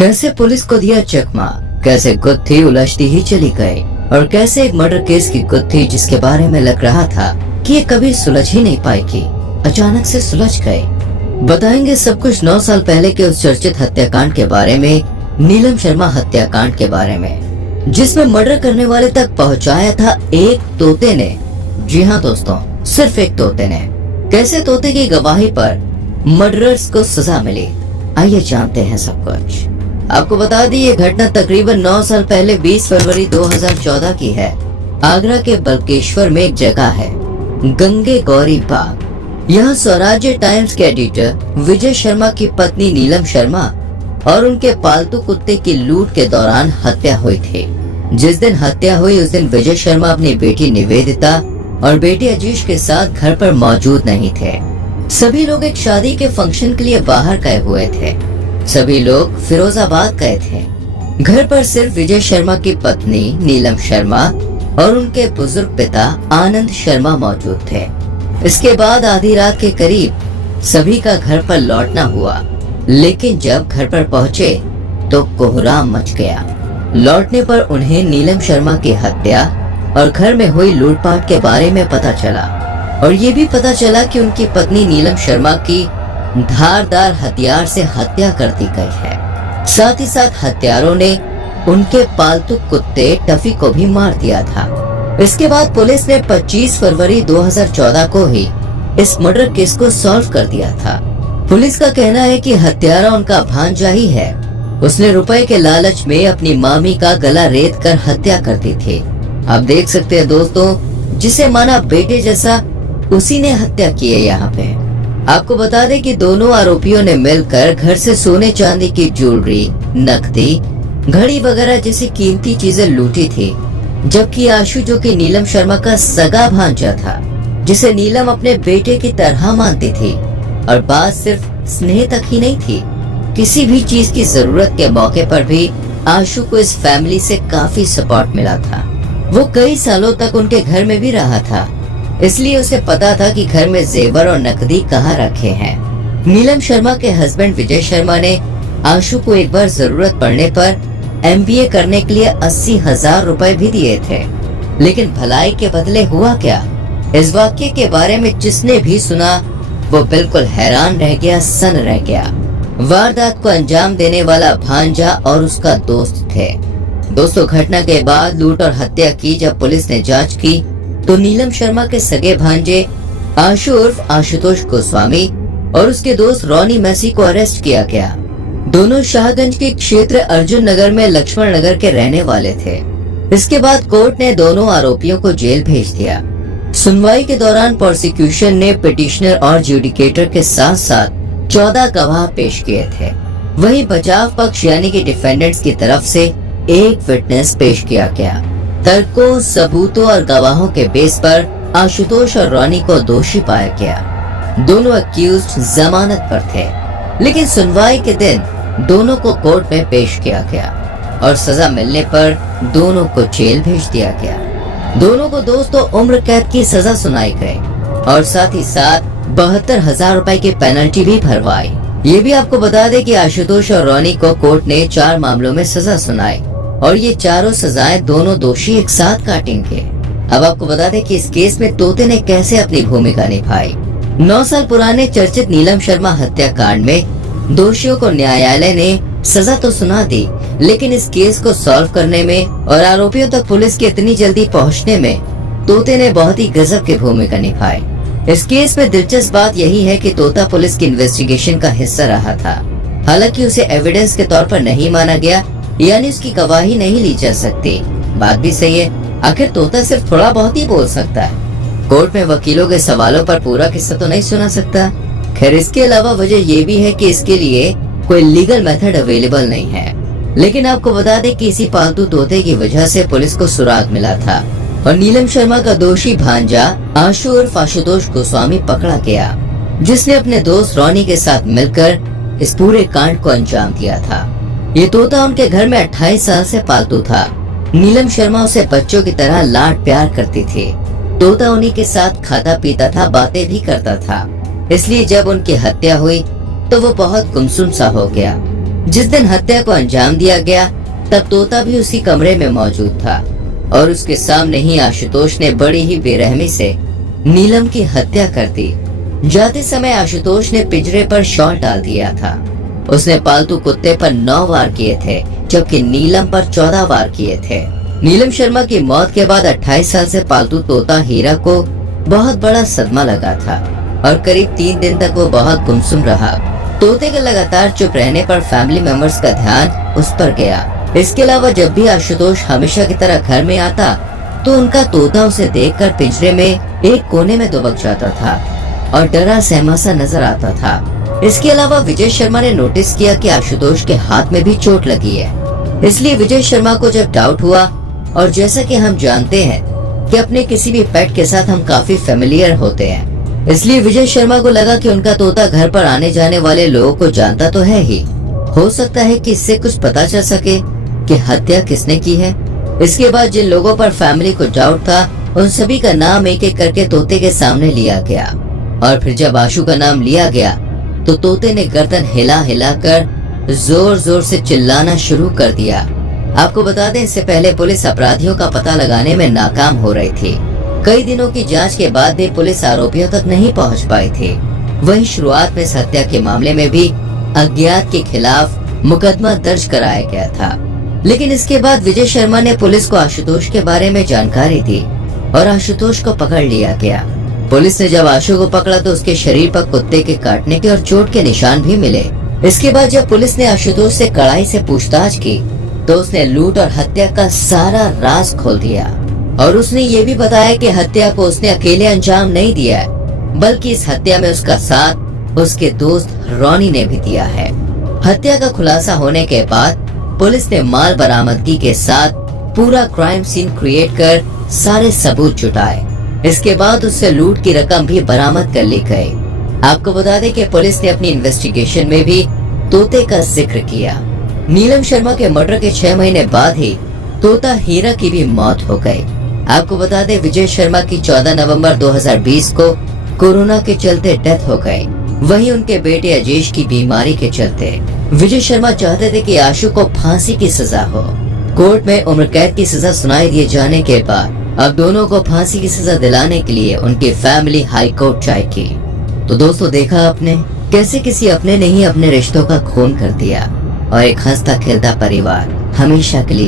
कैसे पुलिस को दिया चकमा, कैसे गुत्थी उलझती ही चली गई और कैसे एक मर्डर केस की गुत्थी जिसके बारे में लग रहा था कि ये कभी सुलझ ही नहीं पाएगी, अचानक से सुलझ गई। बताएंगे सब कुछ 9 साल पहले के उस चर्चित हत्याकांड के बारे में, नीलम शर्मा हत्याकांड के बारे में, जिसमें मर्डर करने वाले तक पहुंचाया था एक तोते ने। जी हाँ दोस्तों, सिर्फ एक तोते ने। कैसे तोते की गवाही पर मर्डरर्स को सजा मिली, आइए जानते हैं सब कुछ। आपको बता दी ये घटना तकरीबन 9 साल पहले 20 फरवरी 2014 की है। आगरा के बल्केश्वर में एक जगह है गंगे गौरी बाग। यहाँ स्वराज्य टाइम्स के एडिटर विजय शर्मा की पत्नी नीलम शर्मा और उनके पालतू कुत्ते की लूट के दौरान हत्या हुई थी। जिस दिन हत्या हुई उस दिन विजय शर्मा अपनी बेटी निवेदिता और बेटी अजीश के साथ घर पर मौजूद नहीं थे। सभी लोग एक शादी के फंक्शन के लिए बाहर गए हुए थे। सभी लोग फिरोजाबाद गए थे। घर पर सिर्फ विजय शर्मा की पत्नी नीलम शर्मा और उनके बुजुर्ग पिता आनंद शर्मा मौजूद थे। इसके बाद आधी रात के करीब सभी का घर पर लौटना हुआ, लेकिन जब घर पर पहुँचे तो कोहराम मच गया। लौटने पर उन्हें नीलम शर्मा की हत्या और घर में हुई लूटपाट के बारे में पता चला और ये भी पता चला कि उनकी पत्नी नीलम शर्मा की धारदार हथियार से हत्या कर दी गई है। साथ ही साथ हत्यारों ने उनके पालतू कुत्ते टफी को भी मार दिया था। इसके बाद पुलिस ने 25 फरवरी 2014 को ही इस मर्डर केस को सॉल्व कर दिया था। पुलिस का कहना है कि हत्यारा उनका भांजा ही है। उसने रुपए के लालच में अपनी मामी का गला रेत कर हत्या कर दी थी। आप देख सकते हैं दोस्तों, जिसे माना बेटे जैसा उसी ने हत्या की है। यहाँ पे आपको बता दें कि दोनों आरोपियों ने मिलकर घर से सोने चांदी की ज्वेलरी, नकदी, घड़ी वगैरह जैसी कीमती चीजें लूटी थी। जबकि आशु, जो कि नीलम शर्मा का सगा भांजा था, जिसे नीलम अपने बेटे की तरह मानती थी, और बात सिर्फ स्नेह तक ही नहीं थी, किसी भी चीज की जरूरत के मौके पर भी आशु को इस फैमिली से काफी सपोर्ट मिला था। वो कई सालों तक उनके घर में भी रहा था, इसलिए उसे पता था कि घर में जेवर और नकदी कहाँ रखे हैं। नीलम शर्मा के हस्बैंड विजय शर्मा ने आशु को एक बार जरूरत पड़ने पर MBA करने के लिए 80,000 रुपए भी दिए थे। लेकिन भलाई के बदले हुआ क्या, इस वाक्य के बारे में जिसने भी सुना वो बिल्कुल हैरान रह गया, सन रह गया। वारदात को अंजाम देने वाला भांजा और उसका दोस्त थे। दोस्तों, घटना के बाद लूट और हत्या की जब पुलिस ने जांच की तो नीलम शर्मा के सगे भांजे आशु उर्फ आशुतोष गोस्वामी और उसके दोस्त रॉनी मैसी को अरेस्ट किया गया। दोनों शाहगंज के क्षेत्र अर्जुन नगर में लक्ष्मण नगर के रहने वाले थे। इसके बाद कोर्ट ने दोनों आरोपियों को जेल भेज दिया। सुनवाई के दौरान प्रोसिक्यूशन ने पिटिशनर और ज्यूडिकेटर के साथ साथ 14 गवाह पेश किए थे। वहीं बचाव पक्ष यानी कि डिफेंडेंट्स की तरफ से एक विटनेस पेश किया गया। तर्कों, सबूतों और गवाहों के बेस पर आशुतोष और रॉनी को दोषी पाया गया। दोनों अक्यूज्ड जमानत पर थे, लेकिन सुनवाई के दिन दोनों को कोर्ट में पेश किया गया और सजा मिलने पर दोनों को जेल भेज दिया गया। दोनों को दोस्तों उम्र कैद की सजा सुनाई गई और साथ ही साथ 72,000 रुपए की पेनल्टी भी भरवाई। ये भी आपको बता दें कि आशुतोष और रॉनी को कोर्ट ने 4 मामलों में सजा सुनाई और ये चारों सजाएं दोनों दोषी एक साथ काटेंगे। अब आपको बता दें कि इस केस में तोते ने कैसे अपनी भूमिका निभाई। 9 साल पुराने चर्चित नीलम शर्मा हत्याकांड में दोषियों को न्यायालय ने सजा तो सुना दी, लेकिन इस केस को सॉल्व करने में और आरोपियों तक पुलिस की इतनी जल्दी पहुंचने में तोते ने बहुत ही गजब की भूमिका निभाई। इस केस में दिलचस्प बात यही है कि तोता पुलिस की इन्वेस्टिगेशन का हिस्सा रहा था। हालांकि उसे एविडेंस के तौर पर नहीं माना गया, यानी उसकी गवाही नहीं ली जा सकती। बात भी सही है, आखिर तोता सिर्फ थोड़ा बहुत ही बोल सकता है। कोर्ट में वकीलों के सवालों पर पूरा किस्सा तो नहीं सुना सकता। खैर, इसके अलावा वजह ये भी है कि इसके लिए कोई लीगल मेथड अवेलेबल नहीं है। लेकिन आपको बता दें कि इसी पालतू तोते की वजह से पुलिस को सुराग मिला था और नीलम शर्मा का दोषी भांजा आशु उर्फ आशुतोष गोस्वामी पकड़ा गया, जिसने अपने दोस्त रॉनी के साथ मिलकर इस पूरे कांड को अंजाम दिया था। ये तोता उनके घर में 28 साल से पालतू था। नीलम शर्मा उसे बच्चों की तरह लाड प्यार करती थी। तोता उन्हीं के साथ खाता पीता था, बातें भी करता था। इसलिए जब उनकी हत्या हुई तो वो बहुत गुमसुम सा हो गया। जिस दिन हत्या को अंजाम दिया गया तब तोता भी उसी कमरे में मौजूद था और उसके सामने ही आशुतोष ने बड़ी ही बेरहमी से नीलम की हत्या कर दी। जाते समय आशुतोष ने पिंजरे पर शॉट डाल दिया था। उसने पालतू कुत्ते पर 9 वार किए थे जबकि नीलम पर 14 वार किए थे। नीलम शर्मा की मौत के बाद 28 साल से पालतू तोता हीरा को बहुत बड़ा सदमा लगा था और करीब 3 दिन तक वो बहुत गुमसुम रहा। तोते के लगातार चुप रहने पर फैमिली मेंबर्स का ध्यान उस पर गया। इसके अलावा जब भी आशुतोष हमेशा की तरह घर में आता तो उनका तोता उसे देखकर पिंजरे में एक कोने में दुबक जाता था और डरा सहमा सा नजर आता था। इसके अलावा विजय शर्मा ने नोटिस किया कि आशुतोष के हाथ में भी चोट लगी है। इसलिए विजय शर्मा को जब डाउट हुआ, और जैसा कि हम जानते हैं कि अपने किसी भी पेट के साथ हम काफी फेमिलियर होते हैं, इसलिए विजय शर्मा को लगा कि उनका तोता घर पर आने जाने वाले लोगों को जानता तो है ही, हो सकता है कि इससे कुछ पता चल सके कि हत्या किसने की है। इसके बाद जिन लोगों पर फैमिली को डाउट था उन सभी का नाम एक एक करके तोते के सामने लिया गया और फिर जब आशु का नाम लिया गया तो तोते ने गर्दन हिला हिला कर जोर जोर से चिल्लाना शुरू कर दिया। आपको बता दें, इससे पहले पुलिस अपराधियों का पता लगाने में नाकाम हो रही थी। कई दिनों की जांच के बाद भी पुलिस आरोपियों तक नहीं पहुंच पाई थी। वहीं शुरुआत में इस हत्या के मामले में भी अज्ञात के खिलाफ मुकदमा दर्ज कराया गया था, लेकिन इसके बाद विजय शर्मा ने पुलिस को आशुतोष के बारे में जानकारी दी और आशुतोष को पकड़ लिया गया। पुलिस ने जब आशु को पकड़ा तो उसके शरीर पर कुत्ते के काटने के और चोट के निशान भी मिले। इसके बाद जब पुलिस ने आशुतोष से कड़ाई से पूछताछ की तो उसने लूट और हत्या का सारा राज खोल दिया और उसने ये भी बताया कि हत्या को उसने अकेले अंजाम नहीं दिया है, बल्कि इस हत्या में उसका साथ उसके दोस्त रॉनी ने भी दिया है। हत्या का खुलासा होने के बाद पुलिस ने माल बरामदगी के साथ पूरा क्राइम सीन क्रिएट कर सारे सबूत जुटाए। इसके बाद उससे लूट की रकम भी बरामद कर ली गई। आपको बता दें कि पुलिस ने अपनी इन्वेस्टिगेशन में भी तोते का जिक्र किया। नीलम शर्मा के मर्डर के 6 महीने बाद ही तोता हीरा की भी मौत हो गई। आपको बता दें, विजय शर्मा की 14 नवंबर 2020 को कोरोना के चलते डेथ हो गई। वहीं उनके बेटे अजेश की बीमारी के चलते विजय शर्मा चाहते थे कि आशु को फांसी की सजा हो। कोर्ट में उम्र कैद की सजा सुनाई दिए जाने के बाद अब दोनों को फांसी की सजा दिलाने के लिए उनकी फैमिली हाई कोर्ट जाएगी। तो दोस्तों, देखा आपने कैसे किसी अपने ने ही अपने रिश्तों का खून कर दिया और एक हंसता खेलता परिवार हमेशा के लिए